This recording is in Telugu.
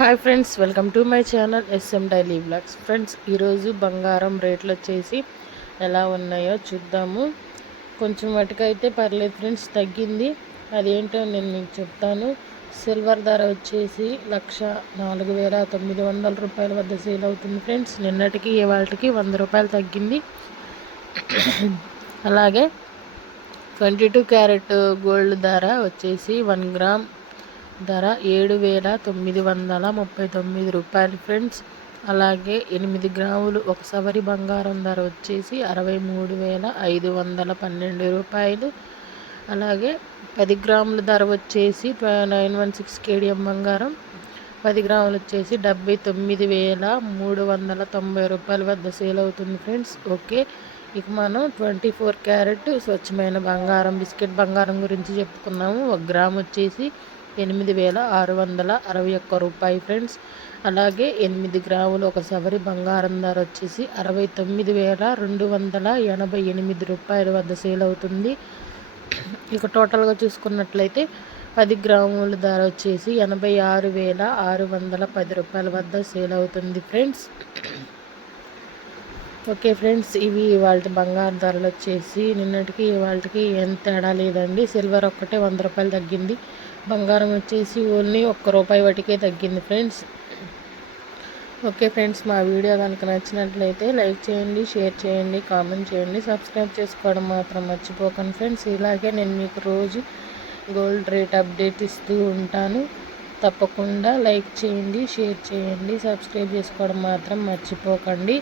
Hi friends, welcome to my channel S M daily vlogs. Friends, ఈరోజు బంగారం రేట్లు వచ్చేసి ఎలా ఉన్నాయో చూద్దాము. కొంచెం వాటికైతే పర్లేదు ఫ్రెండ్స్, తగ్గింది. అదేంటో నేను మీకు చెప్తాను. సిల్వర్ ధర వచ్చేసి 1,04,900 రూపాయల వద్ద సేల్ అవుతుంది ఫ్రెండ్స్. నిన్నటికి ఇవాళకి 100 రూపాయలు తగ్గింది. అలాగే 22 క్యారెట్ గోల్డ్ ధర వచ్చేసి 1 గ్రామ్ ధర 7,939 రూపాయలు ఫ్రెండ్స్. అలాగే 8 గ్రాములు ఒక సవరి బంగారం ధర వచ్చేసి 63,512 రూపాయలు. అలాగే 10 గ్రాముల ధర వచ్చేసి 916 కేడిఎం బంగారం 10 గ్రాములు వచ్చేసి 79,390 రూపాయల వద్ద సేల్ అవుతుంది ఫ్రెండ్స్. ఓకే, ఇక మనం 24 క్యారెట్ స్వచ్ఛమైన బంగారం బిస్కెట్ బంగారం గురించి చెప్పుకున్నాము. 1 గ్రామ్ వచ్చేసి 8,661 రూపాయి ఫ్రెండ్స్. అలాగే 8 గ్రాములు ఒక సవరి బంగారం ధర వచ్చేసి 69,288 రూపాయల వద్ద సేల్ అవుతుంది. ఇక టోటల్గా చూసుకున్నట్లయితే 10 గ్రాముల ధర వచ్చేసి 86,610 రూపాయల వద్ద సేల్ అవుతుంది ఫ్రెండ్స్. ఓకే ఫ్రెండ్స్, ఇవి ఇవాళ బంగారు ధరలు వచ్చేసి నిన్నటికి ఇవాళకి ఏం తేడా లేదండి. సిల్వర్ ఒక్కటే 100 రూపాయలు తగ్గింది. బంగారం వచ్చేసి ఓన్లీ 1 రూపాయి వాటికే తగ్గింది ఫ్రెండ్స్. ఓకే ఫ్రెండ్స్, మా వీడియో కనుక నచ్చినట్లయితే లైక్ చేయండి, షేర్ చేయండి, కామెంట్ చేయండి, సబ్స్క్రైబ్ చేసుకోవడం మాత్రం మర్చిపోకండి ఫ్రెండ్స్. ఇలాగే నేను మీకు రోజు గోల్డ్ రేట్ అప్డేట్ ఇస్తూ ఉంటాను. తప్పకుండా లైక్ చేయండి, షేర్ చేయండి, సబ్స్క్రైబ్ చేసుకోవడం మాత్రం మర్చిపోకండి.